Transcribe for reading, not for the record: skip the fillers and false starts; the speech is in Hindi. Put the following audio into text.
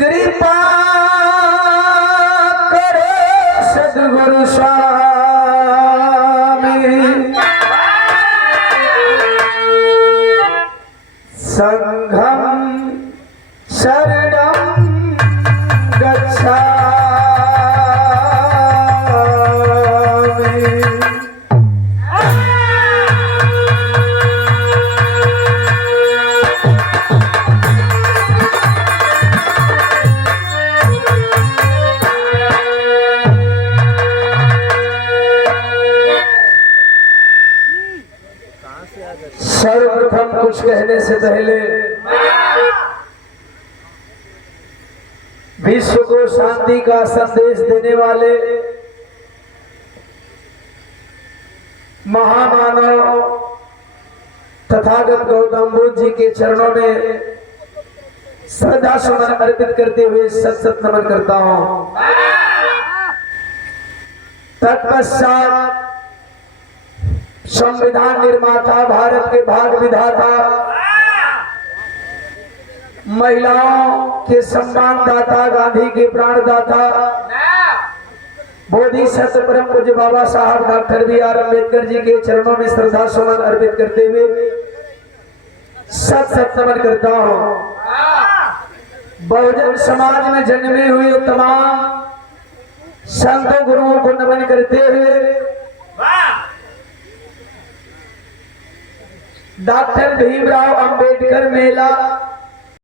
कृपा करे सद्गुरु स्वामी संघम शरणं गच्छामि। सर्वप्रथम कुछ कहने से पहले विश्व को शांति का संदेश देने वाले महामानव तथागत गौतम बुद्ध जी के चरणों में श्रद्धा सुमन अर्पित करते हुए सत सत नमन करता हूं। तत्पश्चात संविधान निर्माता, भारत के भाग विधाता, महिलाओं के सम्मानदाता, गांधी के प्राणदाता, बोधिसत्व परम पूज्य बाबा साहब डॉक्टर बी.आर. अम्बेडकर जी के चरणों में श्रद्धा सुमन अर्पित करते हुए सत सत नमन करता हूं। बहुजन समाज में जन्मे हुए तमाम संतों गुरुओं को नमन करते हुए डॉक्टर भीमराव अंबेडकर मेला